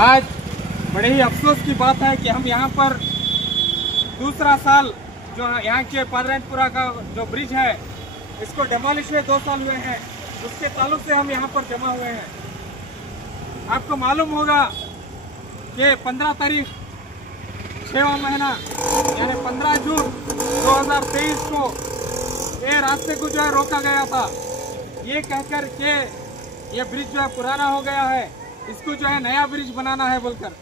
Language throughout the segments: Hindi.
आज बड़े ही अफसोस की बात है कि हम यहाँ पर दूसरा साल जो यहाँ के पादरायनपुरा का जो ब्रिज है इसको डेमोलिश हुए 2 साल हुए हैं। उसके ताल्लुक से हम यहाँ पर जमा हुए हैं। आपको मालूम होगा कि 15 तारीख 6वां महीना यानी 15 जून 2023 को ये रास्ते को जो है रोका गया था, ये कहकर के ये ब्रिज जो है पुराना हो गया है, इसको जो है नया ब्रिज बनाना है बोलकर।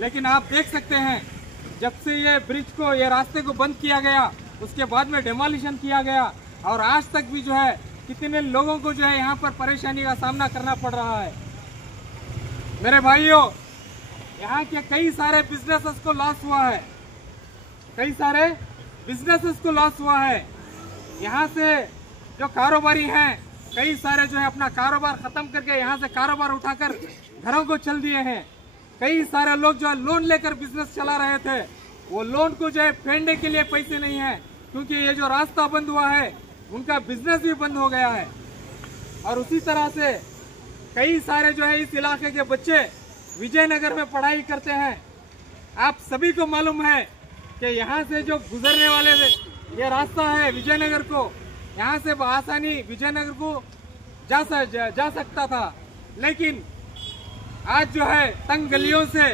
लेकिन आप देख सकते हैं जब से ये ब्रिज को ये रास्ते को बंद किया गया उसके बाद में डेमोलिशन किया गया और आज तक भी जो है कितने लोगों को जो है यहाँ पर परेशानी का सामना करना पड़ रहा है। मेरे भाइयों, यहाँ के कई सारे बिजनेसेस को लॉस हुआ है, कई सारे बिजनेसेस को लॉस हुआ है। यहाँ से जो कारोबारी हैं कई सारे जो है अपना कारोबार खत्म करके यहाँ से कारोबार उठाकर घरों को चल दिए हैं। कई सारे लोग जो है लोन लेकर बिजनेस चला रहे थे, वो लोन को जो है फेडने के लिए पैसे नहीं है, क्योंकि ये जो रास्ता बंद हुआ है उनका बिजनेस भी बंद हो गया है। और उसी तरह से कई सारे जो है इस इलाके के बच्चे विजयनगर में पढ़ाई करते हैं। आप सभी को मालूम है कि यहाँ से जो गुजरने वाले ये रास्ता है विजयनगर को, यहाँ से आसानी विजयनगर को जा सकता था, लेकिन आज जो है तंग गलियों से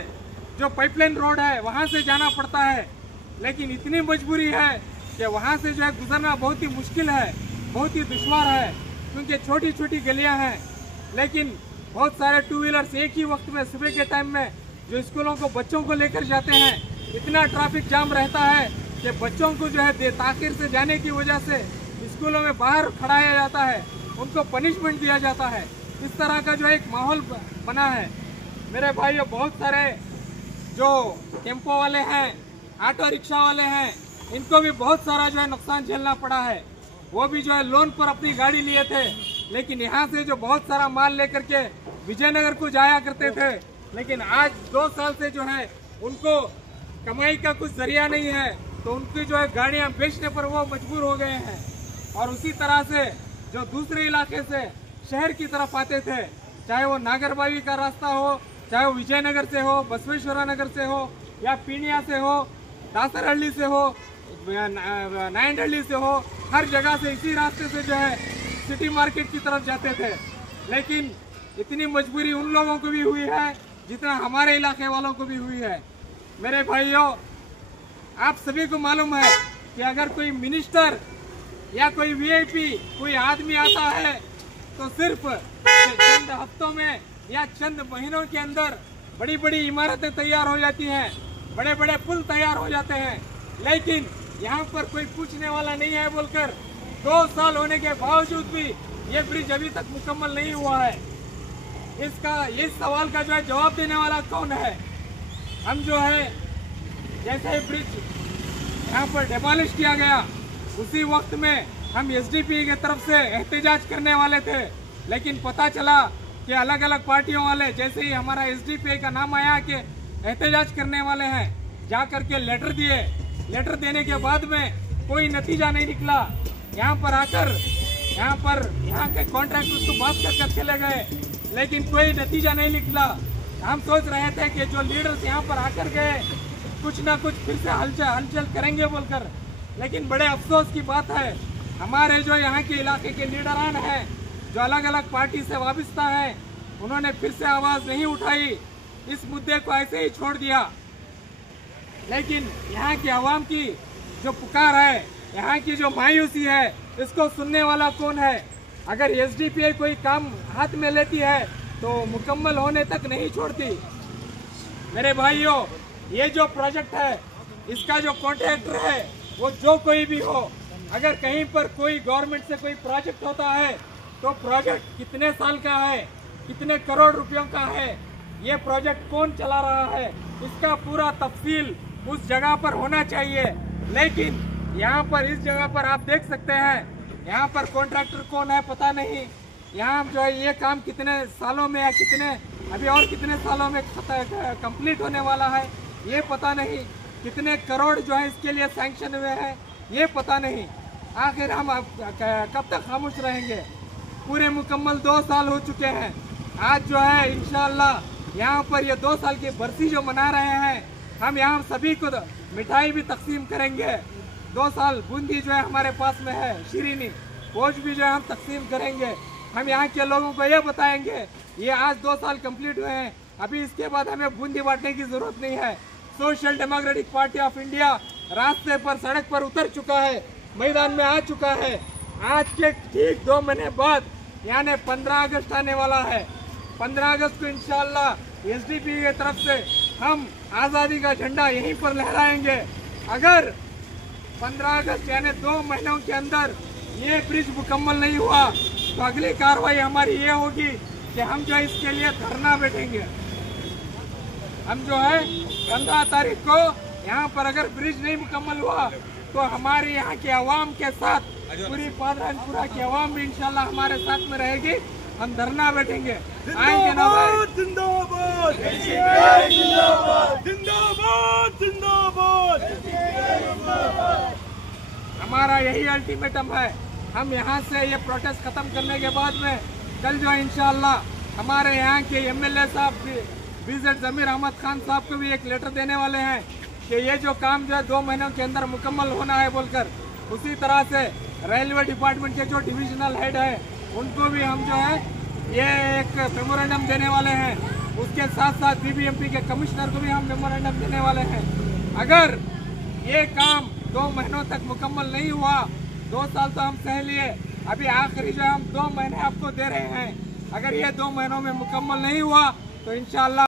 जो पाइपलाइन रोड है वहाँ से जाना पड़ता है। लेकिन इतनी मजबूरी है कि वहाँ से जो है गुजरना बहुत ही मुश्किल है, बहुत ही दुश्वार है, क्योंकि छोटी छोटी गलियाँ हैं। लेकिन बहुत सारे 2 व्हीलर्स एक ही वक्त में सुबह के टाइम में जो स्कूलों को बच्चों को लेकर जाते हैं, इतना ट्रैफिक जाम रहता है कि बच्चों को जो है ताखिर से जाने की वजह से स्कूलों में बाहर खड़ाया जाता है, उनको पनिशमेंट दिया जाता है। इस तरह का जो एक माहौल बना है। मेरे भाइयों, बहुत सारे जो टेम्पो वाले हैं, ऑटो रिक्शा वाले हैं, इनको भी बहुत सारा जो है नुकसान झेलना पड़ा है। वो भी जो है लोन पर अपनी गाड़ी लिए थे, लेकिन यहाँ से जो बहुत सारा माल लेकर के विजयनगर को जाया करते थे, लेकिन आज 2 साल से जो है उनको कमाई का कुछ जरिया नहीं है, तो उनकी जो है गाड़ियाँ बेचने पर वो मजबूर हो गए हैं। और उसी तरह से जो दूसरे इलाके से शहर की तरफ आते थे, चाहे वो नागरबावी का रास्ता हो, चाहे वो विजयनगर से हो, बसवेश्वरा नगर से हो, या पीनिया से हो, दासरहल्ली से हो, नायंडहल्ली से हो, हर जगह से इसी रास्ते से जो है सिटी मार्केट की तरफ जाते थे। लेकिन इतनी मजबूरी उन लोगों को भी हुई है जितना हमारे इलाके वालों को भी हुई है। मेरे भाइयों, आप सभी को मालूम है कि अगर कोई मिनिस्टर या कोई वीआईपी कोई आदमी आता है तो सिर्फ चंद हफ्तों में या चंद महीनों के अंदर बड़ी बड़ी इमारतें तैयार हो जाती हैं, बड़े बड़े पुल तैयार हो जाते हैं। लेकिन यहाँ पर कोई पूछने वाला नहीं है बोलकर 2 साल होने के बावजूद भी ये ब्रिज अभी तक मुकम्मल नहीं हुआ है। इस सवाल का जो है जवाब देने वाला कौन है? हम जो है जैसे ही ब्रिज यहाँ पर डेमोलिश किया गया उसी वक्त में हम एसडीपी की तरफ से एहतजाज करने वाले थे, लेकिन पता चला कि अलग अलग पार्टियों वाले जैसे ही हमारा एसडीपी का नाम आया कि एहतजाज करने वाले हैं, जा करके लेटर दिए। लेटर देने के बाद में कोई नतीजा नहीं निकला। यहाँ पर आकर यहाँ के कॉन्ट्रैक्टर्स को बात कर चले गए, लेकिन कोई नतीजा नहीं निकला। हम सोच रहे थे कि जो लीडर्स यहाँ पर आकर गए कुछ ना कुछ फिर से हलचल करेंगे बोलकर, लेकिन बड़े अफसोस की बात है हमारे जो यहाँ के इलाके के लीडरान हैं जो अलग अलग पार्टी से वाबस्ता है, उन्होंने फिर से आवाज नहीं उठाई, इस मुद्दे को ऐसे ही छोड़ दिया। लेकिन यहाँ की आवाम की जो पुकार है, यहाँ की जो मायूसी है, इसको सुनने वाला कौन है? अगर एसडीपीआई कोई काम हाथ में लेती है तो मुकम्मल होने तक नहीं छोड़ती। मेरे भाइयों, ये जो प्रोजेक्ट है इसका जो कॉन्ट्रैक्टर है वो जो कोई भी हो, अगर कहीं पर कोई गवर्नमेंट से कोई प्रोजेक्ट होता है तो प्रोजेक्ट कितने साल का है, कितने करोड़ रुपयों का है, ये प्रोजेक्ट कौन चला रहा है, इसका पूरा तफसील उस जगह पर होना चाहिए। लेकिन यहाँ पर इस जगह पर आप देख सकते हैं यहाँ पर कॉन्ट्रैक्टर कौन है पता नहीं। यहाँ जो है ये काम कितने सालों में या अभी और कितने सालों में कंप्लीट होने वाला है ये पता नहीं। कितने करोड़ जो है इसके लिए सैंक्शन हुए हैं ये पता नहीं। आखिर हम कब तक खामोश रहेंगे? पूरे मुकम्मल 2 साल हो चुके हैं। आज जो है इंशाअल्लाह यहाँ पर ये 2 साल की बरसी जो मना रहे हैं, हम यहाँ सभी को मिठाई भी तकसीम करेंगे। 2 साल बूंदी जो है हमारे पास में है, शीरीनी, वो भी जो है हम तकसीम करेंगे। हम यहाँ के लोगों को ये बताएंगे, ये आज 2 साल कंप्लीट हुए हैं, अभी इसके बाद हमें बूंदी बांटने की जरूरत नहीं है। Social democratic party of India रास्ते पर, सड़क पर उतर चुका है, मैदान में आ चुका है। आज के ठीक 2 महीने बाद यानी 15 अगस्त आने वाला है। 15 अगस्त को इंशाअल्लाह एसडीपी की तरफ से हम आज़ादी का झंडा यहीं पर लहराएंगे। अगर 15 अगस्त यानी 2 महीनों के अंदर ये ब्रिज मुकम्मल नहीं हुआ तो अगली कार्रवाई हमारी ये होगी कि हम जो इसके लिए धरना बैठेंगे। हम जो है 15 तारीख को यहाँ पर अगर ब्रिज नहीं मुकम्मल हुआ तो हमारे यहाँ के अवाम के साथ पूरी पादरानपुरा की अवाम भी इंशाल्लाह हमारे साथ में रहेगी। हम धरना बैठेंगे, आएंगे ना भाई। जिंदाबाद जिंदाबाद जिंदाबाद। हमारा यही अल्टीमेटम है। हम यहाँ से ये प्रोटेस्ट खत्म करने के बाद में कल जो है इंशाल्लाह हमारे यहाँ के एमएलए साहब बीजेड जमीर अहमद खान साहब को भी एक लेटर देने वाले हैं कि ये जो काम जो है 2 महीनों के अंदर मुकम्मल होना है बोलकर। उसी तरह से रेलवे डिपार्टमेंट के जो डिविजनल हेड है उनको भी हम जो है ये एक मेमोरेंडम देने वाले हैं। उसके साथ साथ बीबीएमपी के कमिश्नर को भी हम मेमोरेंडम देने वाले हैं। अगर ये काम 2 महीनों तक मुकम्मल नहीं हुआ, 2 साल तो हम सह लिए, अभी आखिरी जो है हम 2 महीने आपको दे रहे हैं। अगर ये 2 महीनों में मुकम्मल नहीं हुआ तो इंशाअल्लाह